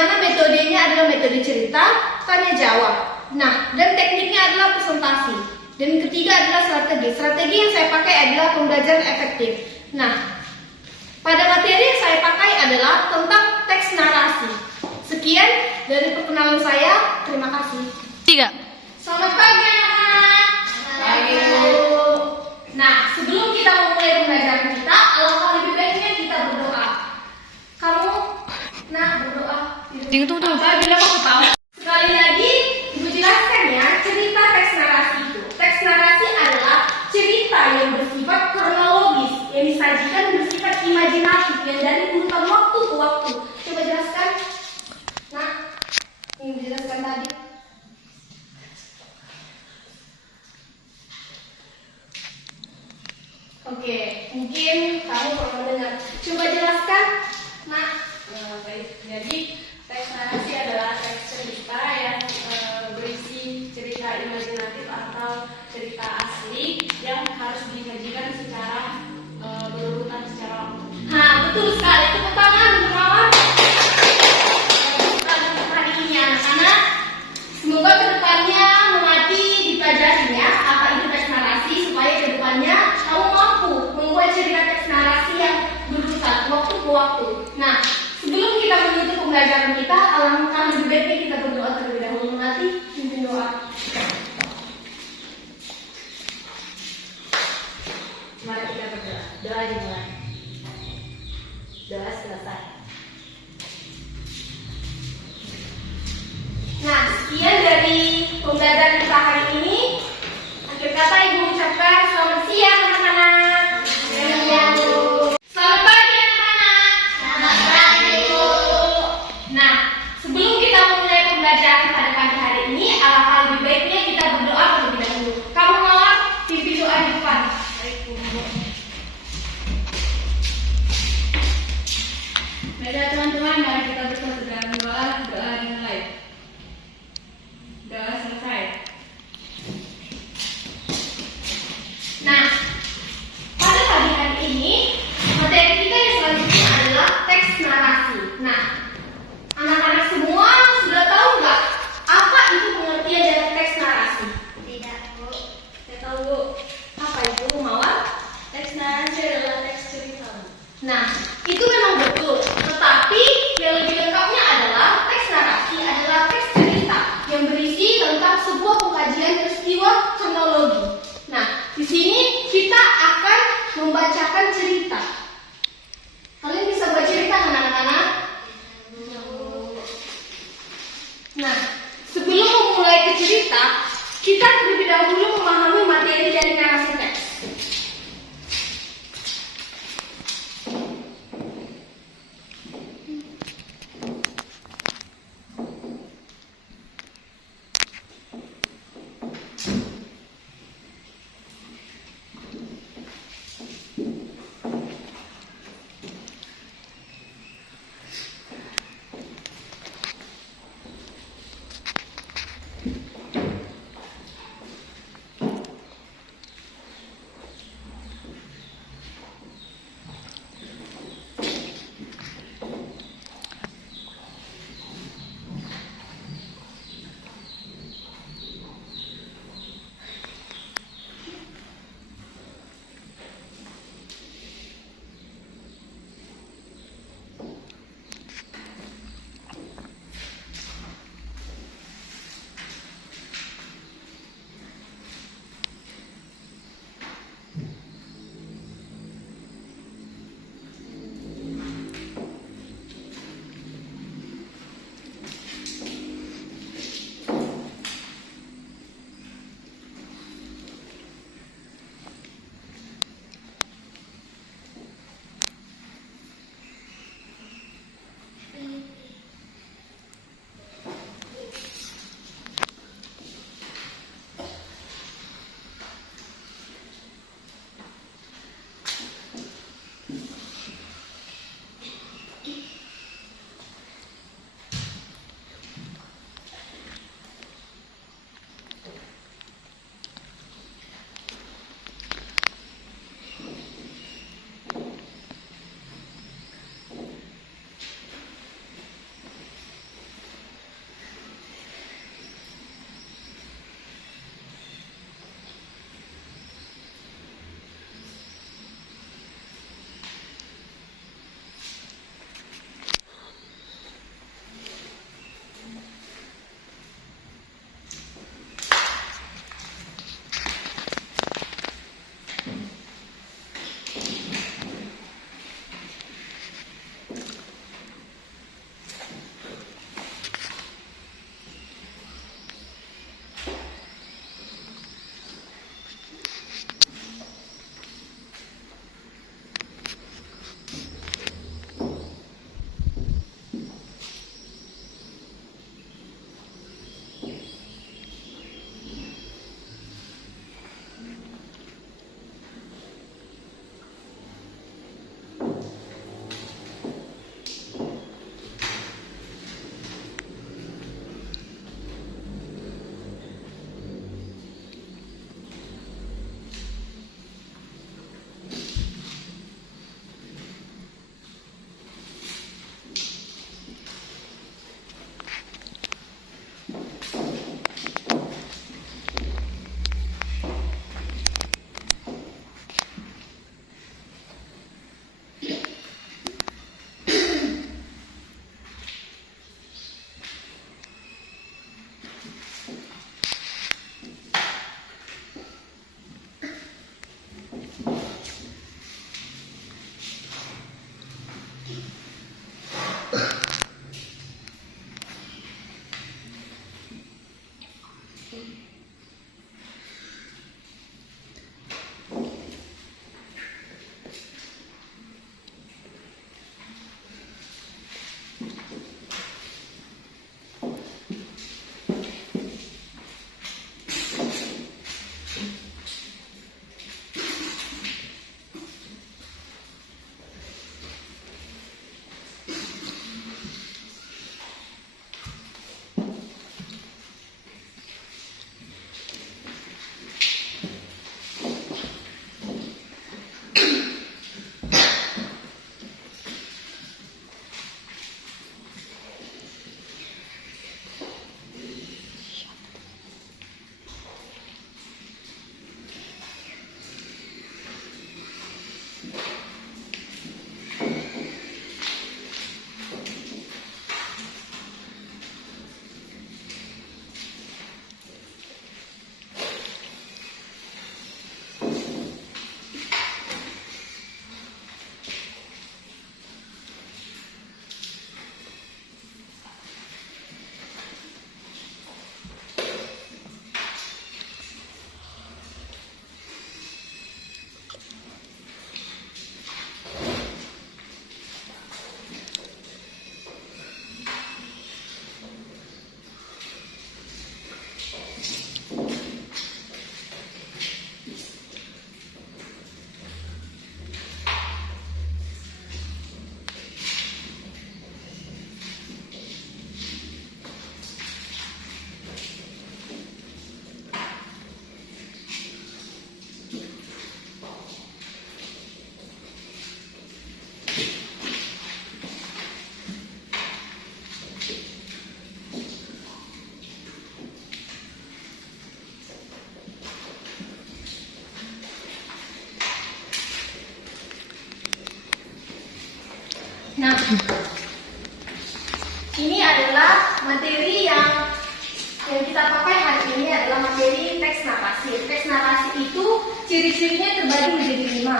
mana metodenya adalah metode cerita, tanya jawab. Nah, dan tekniknya adalah presentasi. Dan ketiga adalah strategi. Strategi yang saya pakai adalah pembelajaran efektif. Nah, pada materi yang saya pakai adalah tentang teks narasi. Sekian dari perkenalan saya. Terima kasih. 3. Selamat pagi anak-anak. Pagi. Nah, sebelum kita memulai pembelajaran kita, alangkah lebih baiknya kita berdoa. Kamu, berdoa. Tunggu. Bila kamu tahu. Sekali lagi, Ibu jelaskan ya, cerita teks narasi itu. Teks narasi adalah cerita yang bersifat kronologis, yang disajikan bersifat imajinatif, yang dari urutan waktu ke waktu. Coba jelaskan. Nah, yang dijelaskan tadi. Oke, mungkin kamu pernah dengar. Coba jelaskan. Nah, baik. Jadi teks narasi adalah teks cerita yang berisi cerita imajinatif atau cerita asli yang harus disajikan secara berurutan secara waktu. betul sekali. Tepuk tangan untuk mama. Untuk hari ini anak-anak. Semoga kedepannya mengerti dipelajarinya apa itu teks narasi supaya kedepannya kamu mampu membuat cerita teks narasi yang berurutan waktu ke waktu. Nah, sebelum kita menutup pembelajaran kita, alangkah lebih baiknya kita berdoa terlebih dahulu. Mengerti? Pimpin doa. Mari kita berdoa. Doa dimulai. Doa selesai. Nah, sekian dari pembelajaran kita hari ini. Akhir kata Ibu ucapkan selamat siang anak-anak. Siang, Bu. Selamat pagi anak-anak. Selamat pagi, Bu. Nah, sebelum kita memulai pembelajaran pada pagi hari ini, alangkah lebih baiknya kita berdoa terlebih dahulu. Kamu mau pimpin doa di depan. Baiklah teman-teman, mari kita bersatu dalam doa. Doa dimulai. Doa selesai. Nah, pada pagi hari ini, materi kita yang selanjutnya adalah teks narasi. Nah, anak-anak semua sudah tahu nggak apa itu pengertian dari teks narasi? Tidak, Bu. Saya tahu, Bu. Apa itu, Mawar? Teks narasi adalah teks cerita. Nah, itu memang betul. Tetapi yang lebih lengkapnya adalah teks narasi adalah teks cerita yang berisi tentang sebuah pengkajian peristiwa kronologi. Nah, di sini kita akan membacakan cerita. Kalian bisa baca cerita kan anak-anak? Nah, sebelum memulai ke cerita, kita terlebih dahulu memahami materi dari narasi teks. ini adalah materi yang kita pakai hari ini adalah materi teks narasi. Teks narasi itu ciri-cirinya terbagi menjadi 5.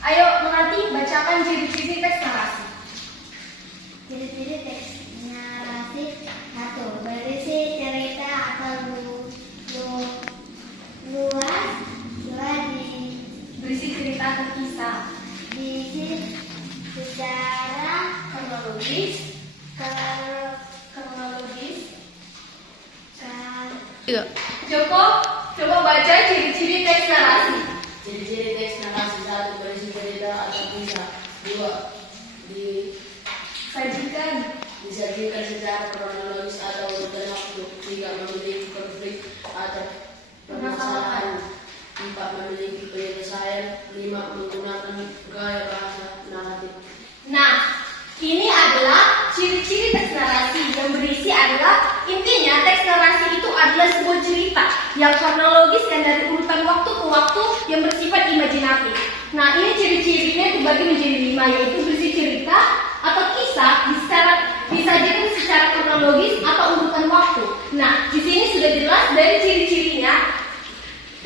Ayo Melati bacakan ciri-ciri teks narasi. Ciri-ciri teks narasi: 1. Berisi cerita atau luas. 2. Berisi cerita atau kisah. Diisi secara Kronologis. Coba baca ciri-ciri teks narasi. Ciri-ciri teks narasi: 1. Berisi cerita atau kisah. 2. Disajikan secara kronologis atau urutan waktu. 3. Memiliki konflik atau permasalahan. 4. Memiliki penyelesaian. 5. Menggunakan gaya bahasa naratif. Nah, ini adalah ciri-ciri teks narasi yang berisi adalah intinya teks narasi itu adalah sebuah cerita yang kronologis dan dari urutan waktu ke waktu yang bersifat imajinatif. Nah, ini ciri-cirinya dibagi menjadi 5, yaitu berisi cerita atau kisah disajikan secara kronologis atau urutan waktu. Nah, di sini sudah jelas dari ciri-cirinya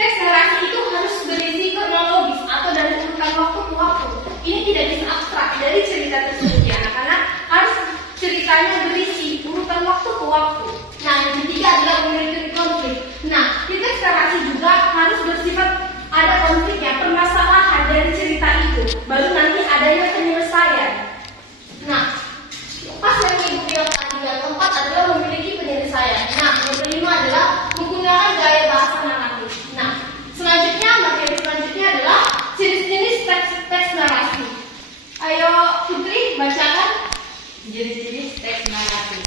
teks narasi itu harus berisi kronologis atau dari urutan waktu ke waktu. Ini tidak bisa abstrak dari cerita tersebut ya anak-anak, harus ceritanya berisi urutan waktu ke waktu. Nah, yang ketiga adalah memiliki konflik. Nah, di teks narasi juga harus bersifat ada konfliknya, permasalahan dari cerita itu, baru nanti adanya penyelesaian. Nah, pas yang ibu bilang tadi yang keempat adalah memiliki penyelesaian. Nah, yang kelima adalah menggunakan gaya bahasa naratif. Nah, selanjutnya materi selanjutnya adalah jenis-jenis teks narasi. Ayo Putri bacakan. Jenis-jenis teks narasi.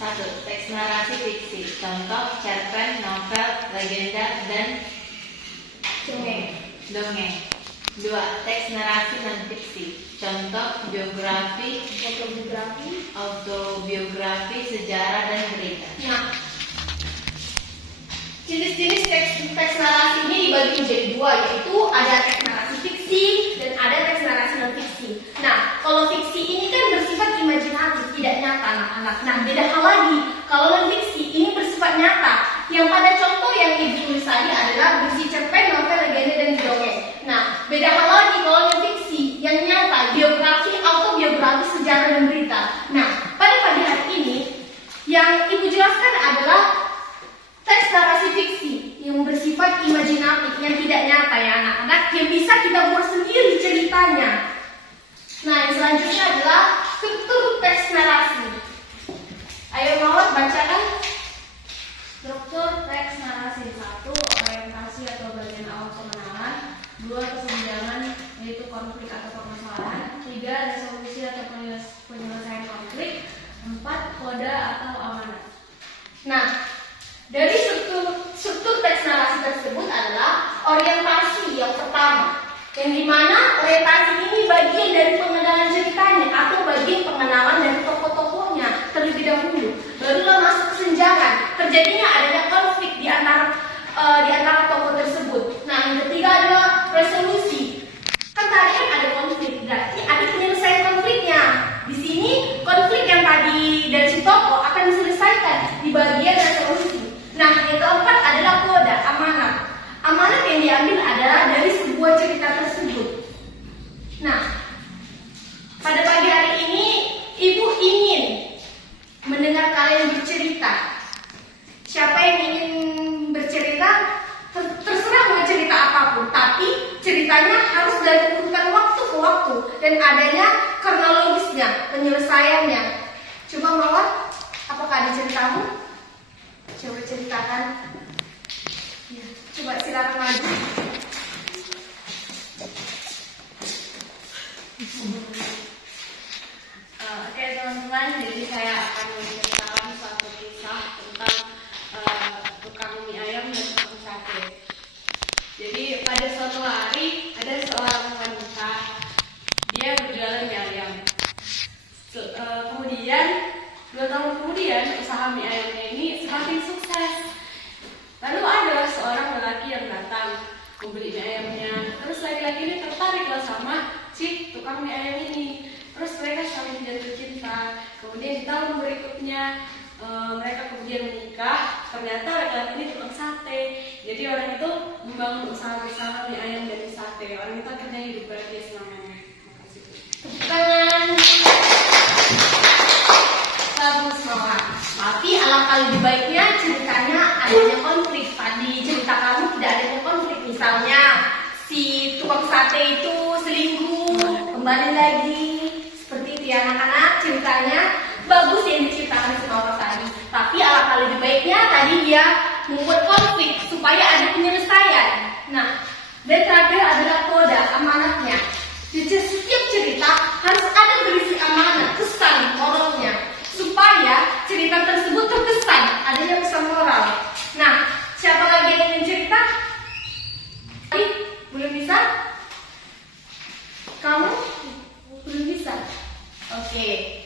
1. Teks narasi fiksi. Contoh cerpen, novel, legenda, dan dongeng. 2. Teks narasi non-fiksi. Contoh biografi, autobiografi, sejarah, dan berita. Nah, jenis-jenis teks narasi ini dibagi menjadi 2, yaitu ada teks narasi fiksi dan ada teks narasi non-fiksi. Nah, kalau fiksi ini kan bersifat imajinatif, tidak nyata anak-anak. Nah, beda hal lagi. Kalau non-fiksi ini bersifat nyata. Yang pada contoh yang ibu tulis tadi adalah berisi cerpen, novel, legenda, dan dongeng. Nah, beda hal lagi kalau non-fiksi yang nyata, biografi, autobiografi, sejarah, dan berita. Nah, pada pagi hari ini yang ibu jelaskan adalah teks narasi fiksi yang bersifat imajinatif, yang tidak nyata ya anak-anak, yang bisa kita buat sendiri ceritanya. Nah, yang selanjutnya adalah struktur teks narasi. Ayo Mawar bacakan. Struktur teks narasi: 1. Orientasi atau bagian awal kemenangan. 2. Kesenjangan, yaitu konflik atau permasalahan. 3. Resolusi atau penyelesaian konflik. 4. Koda atau amanat. Nah, dari struktur teks narasi tersebut adalah orientasi yang pertama, yang dimana orientasi ini bagian dari pengenalan ceritanya atau bagian pengenalan dari tokoh-tokohnya terlebih dahulu. Barulah masuk kesenjangan, terjadinya adanya konflik di antara tokoh tersebut. Nah, yang ketiga adalah resolusi. Kan tadi kan ada konflik, berarti ada penyelesaian konfliknya. Di sini konflik yang tadi dari si tokoh akan diselesaikan di bagian resolusi. Nah, yang keempat adalah koda, amanat. Amanat yang diambil adalah dari sebuah cerita tersebut. Nah, pada pagi hari ini ibu ingin mendengar kalian bercerita. Siapa yang ingin bercerita? Terserah mau cerita apapun, tapi ceritanya harus dari urutan waktu ke waktu dan adanya kronologisnya, penyelesaiannya. Coba Mawar, apakah ada ceritamu? Coba ceritakan. Ya, coba silakan maju. Oke teman-teman, jadi saya akan menceritakan suatu kisah tentang tukang mie ayam dan tukang sate. Jadi pada suatu hari ada seorang wanita, dia berjualan mie ayam. Kemudian 2 tahun kemudian usaha mie ayamnya ini semakin sukses. Lalu ada seorang lelaki yang datang membeli mie ayamnya. Terus laki-laki ini tertariklah sama si tukang mie ayam ini. Terus mereka saling jatuh cinta. Kemudian di tahun berikutnya mereka kemudian menikah. Ternyata laki-laki ini tukang sate. Jadi orang itu membangun usaha bersama mie ayam dan mie sate. Orang itu akhirnya hidup bahagia selamanya. Makasih. Tepuk tangan. Bagus Noah. Tapi alangkah lebih baiknya ceritanya adanya konflik. Tadi cerita kamu tidak adanya konflik. Misalnya si tukang sate itu selingkuh, kembali lagi. Seperti itu ya anak-anak, ceritanya bagus yang diceritakan si Noah tadi. Tapi alangkah lebih baiknya tadi dia membuat konflik supaya ada penyelesaian. Nah, dan terakhir adalah koda, amanatnya. Di setiap cerita harus ada berisi amanat, kesan moralnya, supaya cerita tersebut terkesan adanya pesan moral. Nah, siapa lagi yang ingin cerita? Belum bisa? Kamu? Belum bisa? Oke.